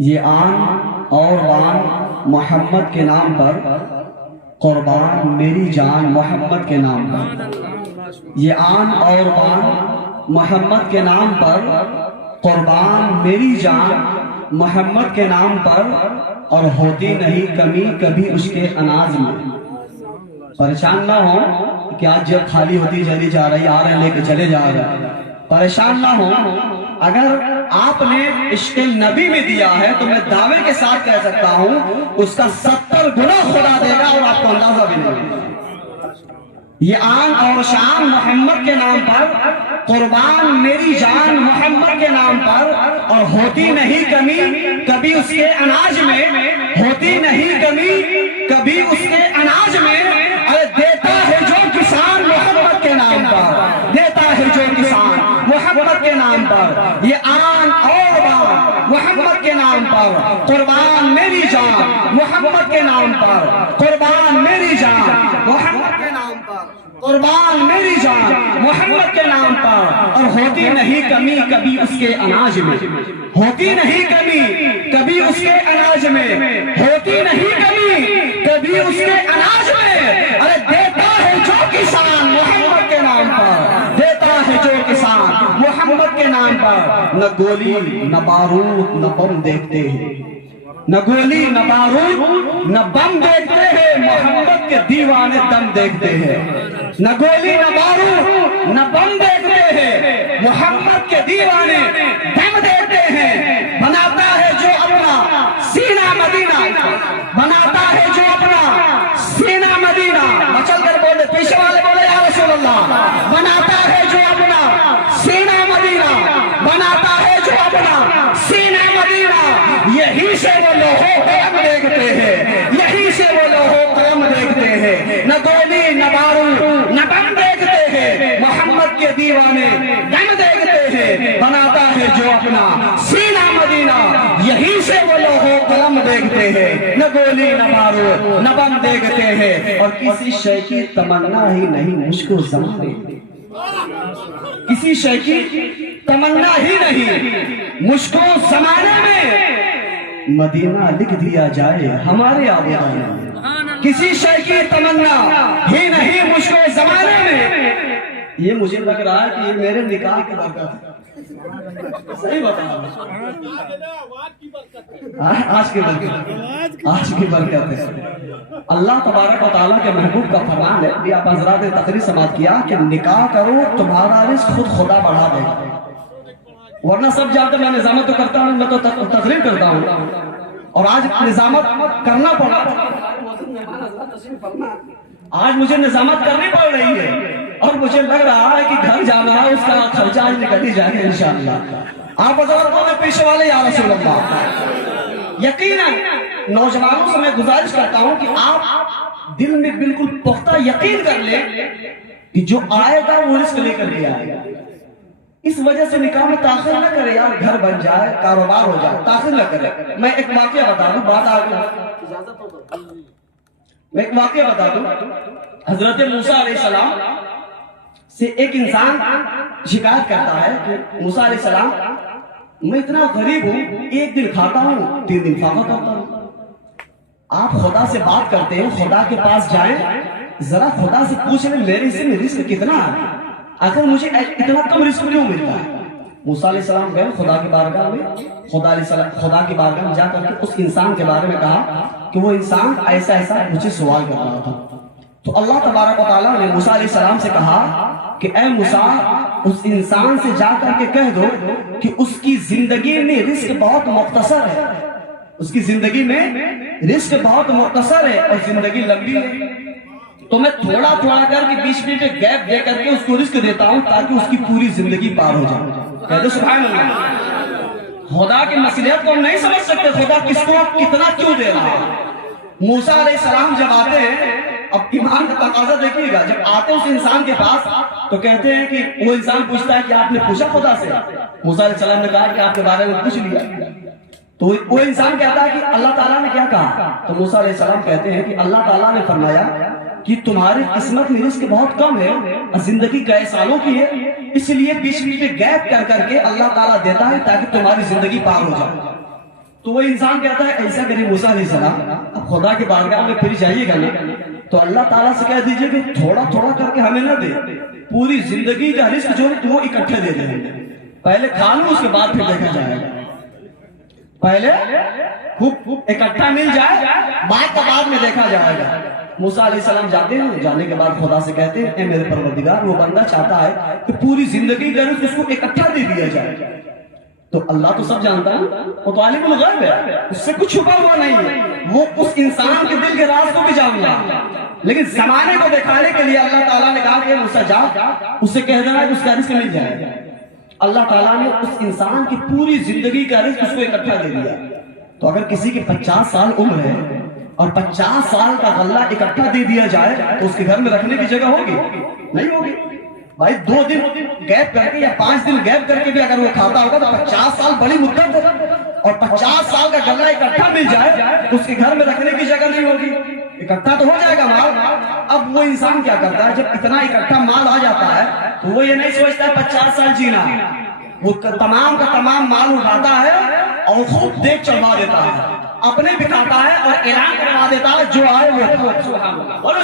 یہ آن اور بان محمد کے نام پر، قربان میری جان محمد کے نام پر۔ یہ آن اور بان محمد کے نام پر، قربان میری جان محمد کے نام پر، اور ہوتی نہیں کمی کبھی اس کے اناج میں۔ پریشان نہ ہو کہ آج جب خالی ہوتی چلی جا رہی، آ رہے لے کے چلے جا رہے، پریشان نہ ہو۔ اگر آپ نے عشق نبی میں دیا ہے تو میں دعوے کے ساتھ کہہ سکتا ہوں اس کا 70 گنا خدا دے گا، اور آپ کو اندازہ بھی نہیں ہے۔ یہ آن اور شان محمد کے نام پر، قربان میری جان محمد کے نام پر، اور ہوتی نہیں کمی کبھی اس کے اناج میں، ہوتی نہیں کمی کبھی اس کے اناج میں۔ ارے دیتا ہے جو کسان محمد کے نام پر، دیتا ہے جو کسان محمد کے نام پر۔ یہ آن اور بان محمد کے نام پر، قربان میری جان محمد کے نام پر، قربان میری جان محمد کے نام پر، قربان میری جان محمد کے نام پر، اور ہوتی نہیں کمی کبھی اس کے اناج میں، ہوتی نہیں کمی کبھی اس کے اناج میں، ہوتی نہیں کمی کبھی اس کے اناج میں۔ ارے دیتا ہے جو کسان محمد کے نام پر، دیتا ہے جو کسان محمد کے نام پر۔ نہ گولی نہ بارود نہ بم دیکھتے ہیں، نہ گولی نہ بارود نہ بم دیکھتے ہیں، محمد کے دیوانے دم دیکھتے ہیں۔ نہ گولی نہ بارود نہ بم دیکھتے ہیں، محمد کے دیوانے دم دیکھتے ہیں۔ بناتا ہے جو اپنا سینہ مدینہ، بناتا ہے جو اپنا سینہ مدینہ، مچل کر بولے، پیچھے والے بولے یا رسول اللہ۔ بناتا ہے جو اپنا سینہ مدینہ، بناتا ہے جو اپنا سینہ مدینہ، یہی سے وہ لوہو قلم دیکھتے ہیں، یہی سے وہ لوہو قلم دیکھتے ہیں۔ نہ گولی نہ بارود نہ بم دیکھتے ہیں، محمد کے دیوانے دم دیکھتے ہیں۔ بناتا ہے جو اپنا سینہ مدینہ، یہی سے وہ لوہو قلم دیکھتے ہیں۔ نہ گولی نہ بارود نہ بم دیکھتے ہیں، اور کسی شے کی تمنا ہی نہیں مجھ کو زمانے، کسی شے کی تمنا ہی نہیں مجھ کو زمانے میں، مدینہ لکھ دیا جائے ہمارے آبادی میں۔ کسی شے کی تمنا ہی نہیں مجھ کو زمانے میں۔ یہ مجھے لگ رہا ہے کہ یہ میرے نکاح کی برکت ہے، صحیح بتا رہا ہوں، آج کی برکت، آج کی برکت ہے۔ اللہ تبارک و تعالیٰ کے محبوب کا فرمان ہے، بھی آپ حضرات نے تقریر سماعت کیا کہ نکاح کرو تمہارا رزق خود خدا بڑھا دے گا۔ ورنہ سب جانتے میں نظامت تو کرتا ہوں، میں تو تقریر کرتا ہوں، اور آج نظامت کرنا پڑا، آج مجھے نظامت کرنی پڑ رہی ہے، اور مجھے لگ رہا ہے کہ گھر جانا ہے، اس کا خرچہ آج نکل ہی جائے گا انشاءاللہ۔ آپ حضرات نے پیچھے والے یا رسول اللہ، یقیناً نوجوانوں سے میں گزارش کرتا ہوں کہ آپ دل میں بالکل پختہ یقین کر لیں کہ جو آئے گا وہ رزق لے کر کے آئے گا۔ اس وجہ سے نکاح میں تاخیر نہ کرے، یار گھر بن جائے، کاروبار ہو جائے، تاخیر نہ کرے۔ میں ایک واقعہ بتا دوں، بات آگے میں ایک واقعہ بتا دوں۔ حضرت موسیٰ علیہ السلام سے ایک انسان شکایت کرتا ہے کہ موسیٰ علیہ السلام میں اتنا غریب ہوں، ایک دن کھاتا ہوں 3 دن فاقہ کرتا ہوں۔ آپ خدا سے بات کرتے ہیں، خدا کے پاس جائیں، ذرا خدا سے پوچھ لیں میرے حصے میں رزق کتنا ہے، اگر مجھے اتنا کم رزق کیوں ملتا ہے۔ موسیٰ علیہ السلام گئے خدا کی بارگاہ میں، خدا کی بارگاہ میں جا کر کے اس انسان کے بارے میں کہا کہ وہ انسان ایسا ایسا مجھے سوال کر رہا تھا۔ تو اللہ تبارک و تعالیٰ نے موسیٰ علیہ السلام سے کہا کہ اے موسیٰ اس انسان سے جا کر کے کہہ دو کہ اس کی زندگی میں رزق بہت مختصر ہے، اس کی زندگی میں رزق بہت مختصر ہے اور زندگی لمبی ہے، تو میں تھوڑا تھوڑا کر کے 20 منٹ گیپ دے کر کے اس کو رزق دیتا ہوں تاکہ اس کی پوری زندگی پار ہو جائے۔ کہہ دو سبحان اللہ۔ خدا کی مصلحت کو ہم نہیں سمجھ سکتے، خدا کس کو کتنا کیوں دے رہا ہے۔ موسیٰ علیہ السلام جب آتے ہیں، اب ایمان کا تقاضا دیکھیے گا، جب آتے اس انسان کے پاس تو کہتے ہیں کہ وہ انسان پوچھتا ہے کہ آپ نے پوچھا خدا سے؟ موسیٰ علیہ السلام نے کہا کہ آپ کے بارے میں پوچھ لیا۔ تو وہ انسان کہتا ہے کہ اللہ تعالیٰ نے کیا کہا؟ تو موسیٰ علیہ السلام کہتے ہیں کہ اللہ تعالیٰ نے فرمایا کہ تمہاری قسمت میں رزق بہت کم ہے اور زندگی کئی سالوں کی ہے، اس لیے بیچ بیچ میں گیپ کر کر کے اللہ تعالیٰ دیتا ہے تاکہ تمہاری زندگی پار ہو جائے۔ تو وہ انسان کہتا ہے ایسا کرے موسیٰ علیہ السلام، اب خدا کی بارگاہ میں پھر جائیے گا نا تو اللہ تعالیٰ سے کہہ دیجئے کہ تھوڑا تھوڑا کر کے ہمیں نہ دے، پوری زندگی کا رزق جو وہ اکٹھے دے دیں، پہلے کھا لوں اس کے بعد پھر دیکھا جائے گا، پہلے خوب اکٹھا مل جائے بعد کا بعد میں دیکھا جائے گا۔ موسیٰ علیہ السلام جاتے ہیں، جانے کے بعد خدا سے کہتے ہیں اے میرے پروردگار، وہ بندہ چاہتا ہے کہ پوری زندگی کا رزق اس کو اکٹھا دے دیا جائے۔ تو اللہ تو سب جانتا ہے، وہ تو عالم الغیب ہے، اس سے کچھ چھپا ہوا نہیں ہے، وہ اس انسان کے دل کے راز کو بھی جانتا ہے، لیکن زمانے کو دکھانے کے لیے اللہ تعالیٰ نے کہا کہ موسیٰ جا اس سے کہہ دینا کہ اس کا رزق مل جائے گا۔ اللہ تعالیٰ نے اس انسان کی پوری زندگی کا رزق اس کو اکٹھا دے دیا۔ تو اگر کسی کی 50 سال عمر ہے اور 50 سال کا غلہ اکٹھا دے دیا جائے تو اس کے گھر میں رکھنے کی جگہ ہوگی؟ نہیں ہوگی بھائی۔ 2 دن گیپ کر کے یا 5 دن گیپ کر کے بھی اگر وہ کھاتا ہوگا تو 50 سال بڑی مدت ہے، اور 50 سال کا غلہ اکٹھا مل جائے تو اس کے گھر میں رکھنے کی جگہ نہیں ہوگی، اکٹھا تو ہو جائے گا مال۔ اب وہ انسان کیا کرتا ہے، جب اتنا اکٹھا مال آ جاتا ہے تو وہ یہ نہیں سوچتا ہے 50 سال جینا، وہ تمام کا تمام مال اٹھاتا ہے اور خوب دیکھ چڑھوا دیتا ہے، اپنے بھی کھاتا ہے اور اعلان کروا دیتا ہے جو آئے وہ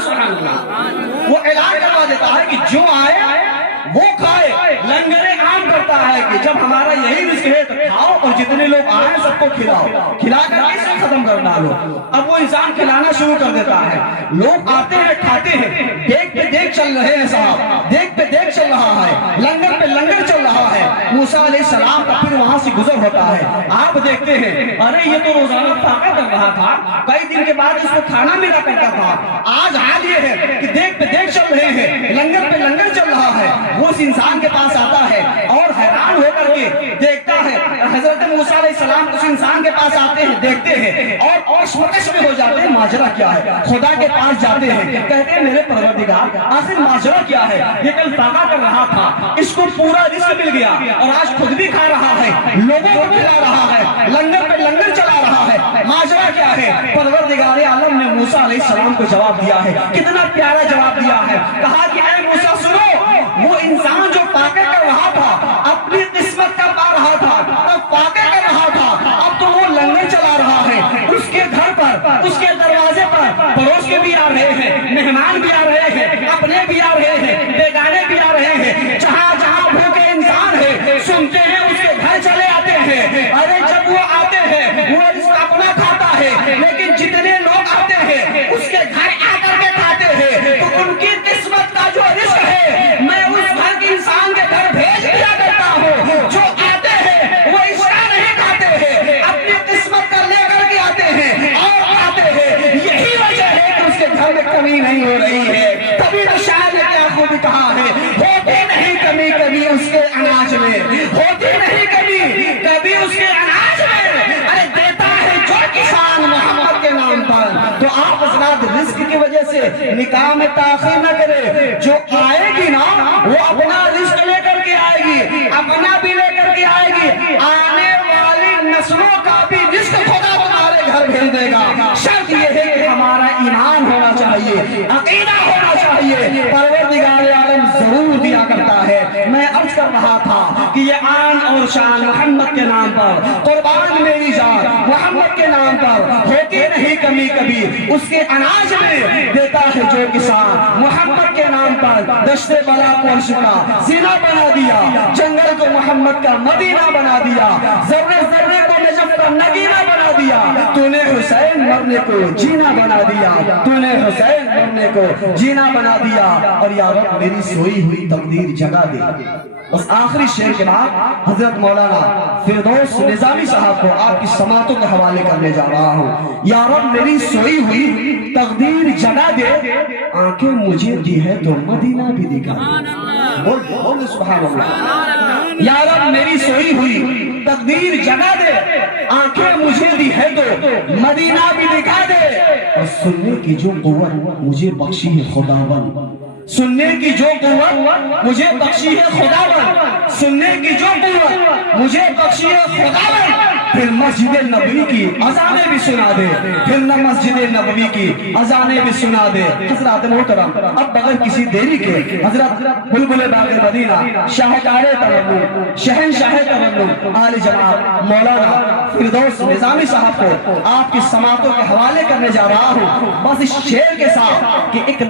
سبحان اللہ، وہ اعلان کروا دیتا ہے کہ جو آئے وہ کھائے، لنگر عام کرتا ہے کہ جب ہمارا یہی رزق ہے تو کھاؤ اور جتنے لوگ آئے سب کو کھلاؤ، کھلا کر اسے ختم کر ڈالو۔ اب وہ انسان کھلانا شروع کر دیتا ہے، لوگ آتے ہیں کھاتے ہیں، دیکھ پہ دیکھ چل رہے ہیں صاحب، دیکھ پہ دیکھ چل رہا ہے، لنگر پہ لنگر چل رہا ہے۔ موسیٰ علیہ السلام کا پھر وہاں سے گزر ہوتا ہے، آپ دیکھتے ہیں ارے یہ تو روزانہ فاقہ کر رہا تھا، کئی دن کے بعد اس کو کھانا ملا کرتا تھا، آج حال یہ ہے کہ دیکھ پہ دیکھ چل رہے ہیں، لنگر پہ لنگر چل رہا ہے۔ وہ اس انسان کے پاس آتا ہے اور حیران ہو کر کے دیکھتا ہے، حضرت موسیٰ علیہ السلام اس انسان کے پاس آتے ہیں، دیکھتے ہیں اور کشمکش میں ہو جاتے ہیں، ماجرا کیا ہے؟ خدا کے پاس جاتے ہیں، کہتے ہیں میرے پروردگار آخر ماجرا کیا ہے؟ یہ کل فاقہ کر رہا تھا، اس کو پورا رزق مل گیا اور آج خود بھی کھا رہا ہے، لوگوں کو کھلا رہا ہے، لنگر پہ لنگر چلا رہا ہے، ماجرا کیا ہے؟ پروردگار عالم نے موسیٰ علیہ السلام کو جواب دیا ہے، کتنا پیارا جواب دیا ہے، کہا کہ اے موسیٰ سنو، وہ انسان جو فاقے کر رہا تھا، اپنی قسمت کا پا رہا تھا، تب فاقے کر رہا تھا، اب تو وہ لنگر چلا رہا ہے، اس کے گھر پر، اس کے دروازے پر پڑوس کے بھی آ رہے ہیں، مہمان بھی آ رہے ہیں، اپنے بھی آ رہے ہیں، بیگانے بھی آ رہے ہیں، جہاں جہاں بھوکے انسان ہے سنتے ہیں اس کے گھر چلے آتے ہیں۔ ارے جب وہ آتے ہیں وہ رزق اپنا کھاتا ہے، لیکن جتنے لوگ آتے ہیں اس کے گھر آ کر کے کھاتے ہیں، تو ان کی قسمت کا جو رزق ہے میں اس گھر کے انسان کے گھر بھیج دیا کرتا ہوں، جو آتے ہیں وہ اس کا نہیں کھاتے ہیں، اپنی قسمت کا لے کر کے آتے ہیں اور آتے ہیں۔ یہی وجہ ہے کہ اس کے گھر میں کمی نہیں ہو رہی ہے، تبھی تو شاید نے کیا خوب کہا ہے، ہوتی نہیں کمی کبھی اس کے اناج میں، ہوتی نہیں کمی کبھی اس کے اناج میں، ارے دیتا ہے جو کسان محمد کے نام پر۔ تو آپ حضرات رزق کی وجہ سے نکاح میں تاخیر نہ کرے، جو آئے گی نا وہ اپنا رزق لے کر کے آئے گی، اپنا بھی لے کر کے آئے گی، آنے والی نسلوں کا بھی رزق خدا تمہارے گھر بھیج دے گا۔ شرط یہ ہے کہ ہمارا ایمان ہونا چاہیے، عقیدہ ہونا چاہیے، پروردگار عالم ضرور دیا کرتا ہے۔ میں عرض کر رہا تھا کہ یہ آن اور شان محمد کے نام پر، قربان میری جان محمد کے نام پر، ہوتی نہیں کمی کبھی اس کے اناج میں، دیتا ہے جو کسان محمد کے نام پر۔ دشت بلا پرش کا زینہ بنا دیا، جنگل کو محمد کا مدینہ بنا دیا، ذرے ذرے کو نجف کا نگینہ بنا دیا، تو نے حسین مرنے کو جینا بنا دیا، تو نے حسین مرنے کو جینا بنا دیا، اور یا رب میری سوئی ہوئی تقدیر جگا دے۔ بس آخری شعر کے بعد حضرت مولانا فردوس نظامی صاحب کو آپ کی سماعتوں کے حوالے کرنے جا رہا ہوں۔ یا رب میری سوئی ہوئی تقدیر جگا دے، آنکھیں مجھے دی ہے تو مدینہ بھی دکھا دے۔ بول سبحان اللہ۔ یا رب میری سوئی ہوئی تقدیر جگا دے، آنکھیں مجھے دی ہے تو مدینہ بھی دکھا دے، اور سننے کی جو قوت مجھے بخشی ہے خداوند، سننے کی جو قوت مجھے بخشی ہے خداوند، سننے کی جو قوت مجھے بخشی ہے خداوند، پھر مسجد نبوی کی اذانیں بھی سنا دے، پھر نہ مسجد نبوی کی اذانیں بھی سنا دے۔ حضرات محترم، اب بغیر کسی دیری کے حضرت بلبل باغ مدینہ، شاہکار ترنم، شہنشاہ ترنم، عالی جناب مولانا فردوس نظامی صاحب کو آپ کی سماعتوں کے حوالے کرنے جا رہا ہوں، بس اس شعر کے ساتھ کہ ایک